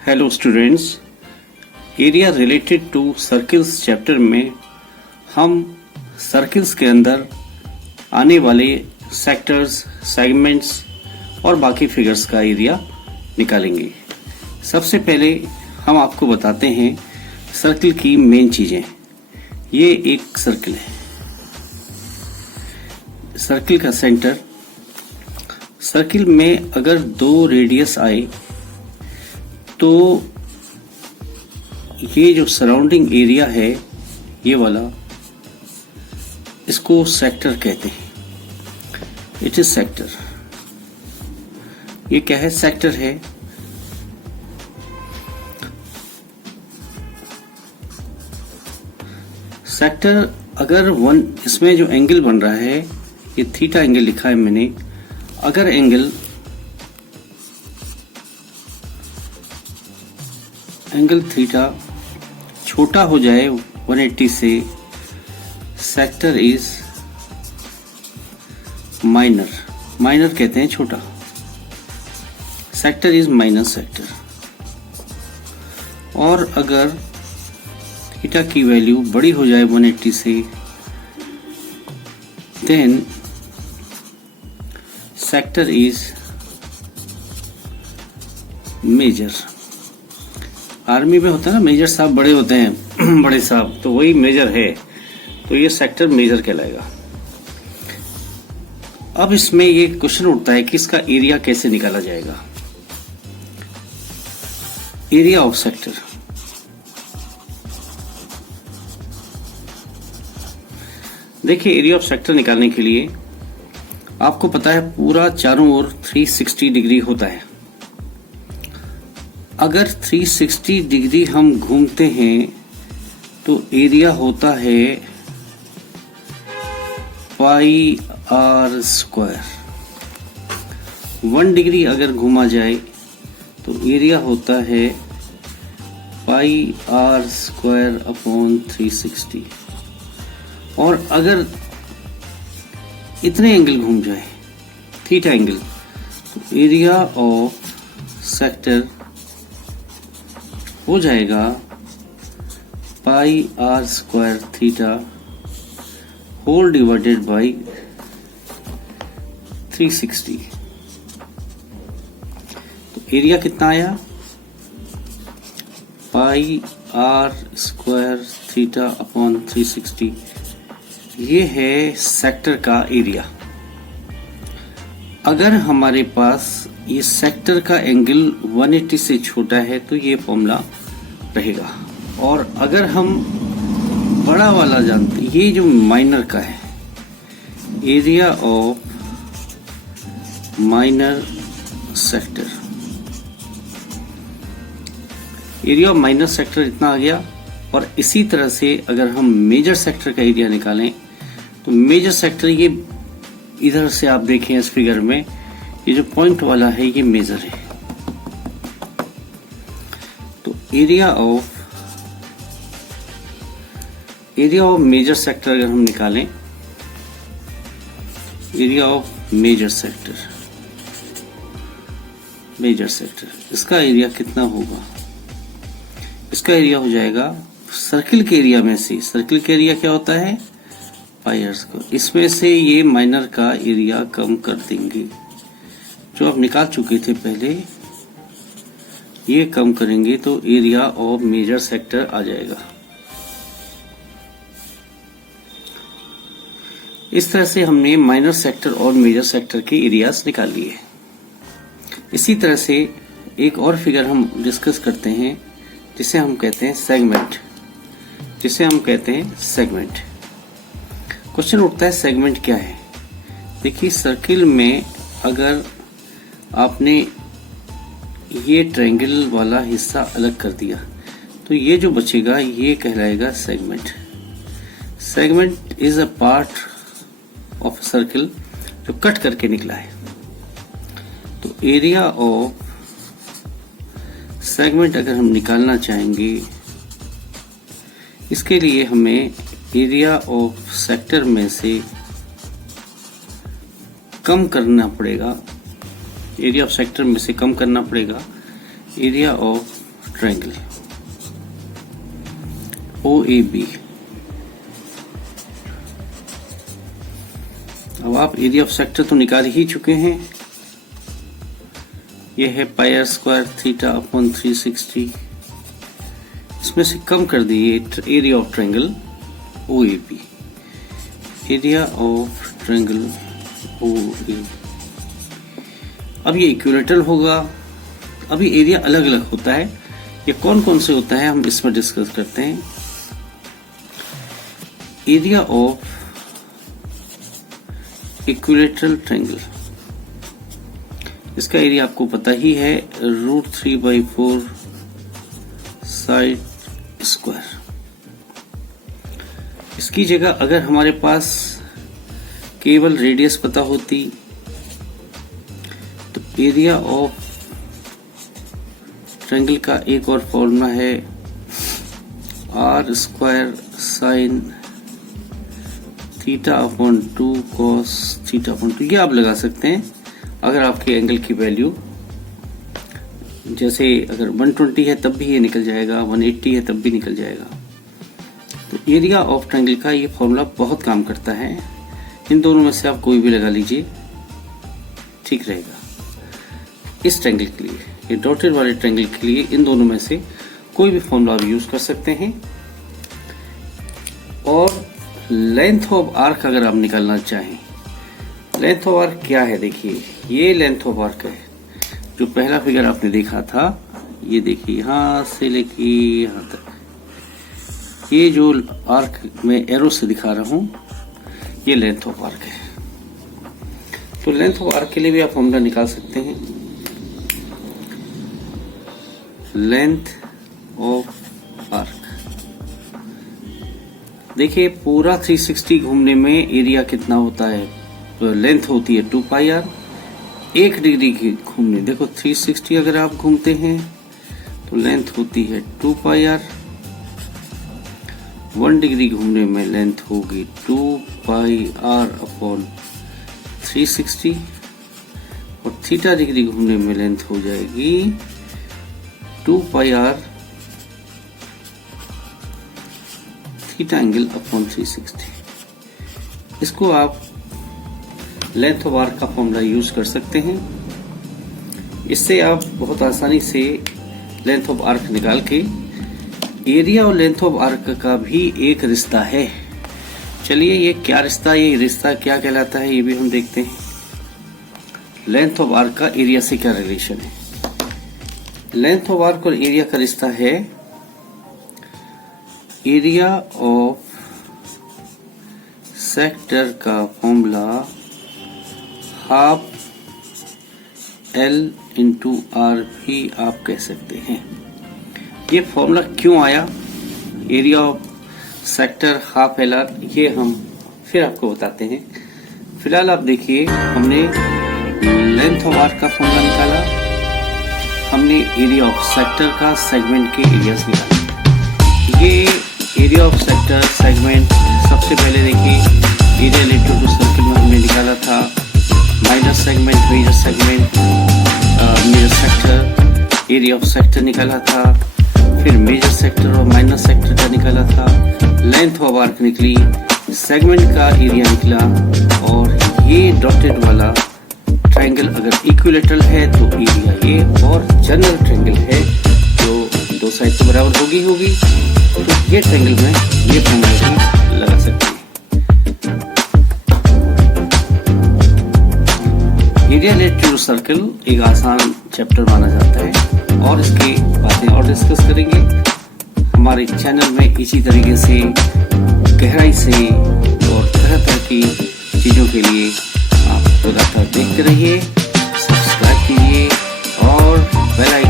Hello students, area related to circles chapter में हम circles के अंदर आने वाले सेक्टर्स, सेगमेंट्स और बाकी फिगर्स का एरिया निकालेंगे। सबसे पहले हम आपको बताते हैं सर्किल की मेन चीजें। ये एक सर्किल है, सर्किल का सेंटर। सर्किल में अगर दो रेडियस आए तो ये जो सराउंडिंग एरिया है, ये वाला, इसको सेक्टर कहते हैं। It is sector. ये क्या है? सेक्टर है। सेक्टर अगर इसमें जो एंगल बन रहा है, ये थीटा एंगल लिखा है मैंने। अगर एंगल थीटा छोटा हो जाए 180 से, सेक्टर इज माइनर। माइनर कहते हैं छोटा। Sector is minor sector. और अगर थीटा की वैल्यू बड़ी हो जाए 180 से, देन सेक्टर इज मेजर। आर्मी में होता है ना, मेजर साहब बड़े होते हैं बड़े साहब, तो वही मेजर है। तो ये सेक्टर मेजर कहलाएगा। अब इसमें ये क्वेश्चन उठता है कि इसका एरिया कैसे निकाला जाएगा। Area of sector. देखिए, एरिया ऑफ सेक्टर निकालने के लिए आपको पता है पूरा चारों ओर 360 डिग्री होता है। अगर 360 डिग्री हम घूमते हैं तो एरिया होता है पाई आर स्क्वायर। 1 डिग्री अगर घूमा जाए तो एरिया होता है पाई आर स्क्वायर अपॉन 360। और अगर इतने एंगल घूम जाए, थीटा एंगल, तो एरिया ऑफ सेक्टर हो जाएगा pi r square theta whole divided by 360। तो एरिया कितना आया? Pi r square theta upon 360। ये है सेक्टर का एरिया। अगर हमारे पास ये सेक्टर का एंगल 180 से छोटा है तो ये फॉर्मूला रहेगा। और अगर हम बड़ा वाला जानते, ये जो माइनर का है, area of minor sector, area of minor sector इतना आ गया। और इसी तरह से अगर हम मेजर सेक्टर का एरिया निकालें तो मेजर सेक्टर, ये इधर से आप देखें इस फिगर में, ये जो पॉइंट वाला है ये मेजर है। तो एरिया ऑफ मेजर सेक्टर अगर हम निकालें, एरिया ऑफ मेजर सेक्टर, इसका एरिया कितना होगा? इसका एरिया हो जाएगा सर्किल के एरिया में से। सर्किल का एरिया क्या होता है? पाई आर स्क्वायर। इसमें से ये माइनर का एरिया कम कर देंगे, जो आप निकाल चुके थे पहले, ये कम करेंगे तो एरिया ऑफ मेजर सेक्टर आ जाएगा। इस तरह से हमने माइनर सेक्टर और मेजर सेक्टर के एरियाज निकाल लिए। इसी तरह से एक और फिगर हम डिस्कस करते हैं जिसे हम कहते हैं सेगमेंट। क्वेश्चन उठता है सेगमेंट क्या है? देखिए, सर्किल में अगर आपने ये ट्रायंगल वाला हिस्सा अलग कर दिया तो ये जो बचेगा ये कहलाएगा segment. Segment is a part of circle जो कट करके निकला है। तो एरिया ऑफ सेगमेंट अगर हम निकालना चाहेंगे, इसके लिए हमें एरिया ऑफ सेक्टर में से कम करना पड़ेगा, एरिया ऑफ सेक्टर में से कम करना पड़ेगा एरिया ऑफ ट्रायंगल OAB। अब आप एरिया ऑफ सेक्टर तो निकाल ही चुके हैं। यह है पाई स्क्वायर थीटा अपॉन 360। इसमें से कम कर दिए area of triangle OAB। Area of triangle OAB। अब ये इक्विलेटरल होगा। अभी एरिया अलग अलग होता है, ये कौन कौन से होता है हम इसमें डिस्कस करते हैं। एरिया ऑफ इक्विलेटरल ट्रायंगल, इसका एरिया आपको पता ही है, √3/4 साइड स्क्वायर। इसकी जगह अगर हमारे पास केवल रेडियस पता होती तो एरिया ऑफ ट्रायंगल का एक और फॉर्मूला है r² sine theta upon 2 cos theta upon 2। ये आप लगा सकते हैं अगर आपके एंगल की वैल्यू, जैसे अगर 120 है तब भी ये निकल जाएगा, 180 है तब भी निकल जाएगा। तो एरिया ऑफ ट्रायंगल का ये फॉर्मूला बहुत काम करता है। इन दोनों में से आप कोई भी लगा लीजिए, ठीक रहेगा। इस ट्रायंगल के लिए, ये डॉटेड वाले ट्रायंगल के लिए इन दोनों में से कोई भी फॉर्मूला आप यूज कर सकते हैं। और लेंथ ऑफ आर्क अगर आप निकालना चाहें, लेंथ ऑफ आर्क क्या है, देखिए ये लेंथ ऑफ आर्क है। जो पहला फिगर आपने देखा था, ये देखिए यहां से लेके यहां तक, ये जो आर्क में एरो से दिखा रहा हूं, ये लेंथ ऑफ आर्क है। तो लेंथ ऑफ आर्क के लिए भी आप फॉर्मूला निकाल सकते हैं। लेंथ ऑफ आर्क, देखिए पूरा 360 घूमने में एरिया कितना होता है, तो लेंथ होती है 2πr। 1 डिग्री की घूमने, देखो 360 अगर आप घूमते हैं तो लेंथ होती है 2πr। 1 डिग्री घूमने में लेंथ होगी 2πr अपॉन 360। और थीटा डिग्री घूमने में लेंथ हो जाएगी 2πr थीटा एंगल अपॉन 360। इसको आप लेंथ ऑफ आर्क का फॉर्मूला यूज कर सकते हैं। इससे आप बहुत आसानी से लेंथ ऑफ आर्क निकाल के, एरिया और लेंथ ऑफ आर्क का भी एक रिश्ता है। चलिए ये क्या रिश्ता, ये रिश्ता क्या कहलाता है ये भी हम देखते हैं। लेंथ ऑफ आर्क का एरिया से क्या रिलेशन है। लेंथ ऑफ आर्क और एरिया का रिश्ता है, एरिया ऑफ सेक्टर का formula half L into R भी आप कह सकते हैं। ये फॉर्मूला क्यों आया, area of sector half LR, ये हम फिर आपको बताते हैं। फिलहाल आप देखिए, हमने लेंथ ऑफ आर्क का फॉर्मूला निकाला, हमने एरिया ऑफ सेक्टर का सेगमेंट के एरियाज निकाले। ये एरिया ऑफ सेक्टर सेगमेंट, सबसे पहले देखिए एरिया रिलेटेड टू सर्कल में हमने निकाला था minor segment, major segment, major sector, area of sector निकाला था। फिर मेजर सेक्टर और माइनर सेक्टर का निकाला था। लेंथ ऑफ आर्क निकली, सेगमेंट का एरिया निकला। और ये डॉटेड वाला ट्रायंगल अगर इक्विलेटरल है तो एरिया ये, और जनरल ट्रायंगल है जो दो साइड तो बराबर होगी, तो ये ट्रायंगल में ये फॉर्मूला भी लगा सकते हैं। एरिया रिलेटेड टू सर्कल एक आसान चैप्टर माना जाता है, और इसकी बातें और डिस्कस करेंगे हमारे चैनल में। इसी तरीके से गहराई से और तरह तरह की चीज़ों के लिए आप लगातार देखते रहिए, सब्सक्राइब कीजिए और बेल आइकन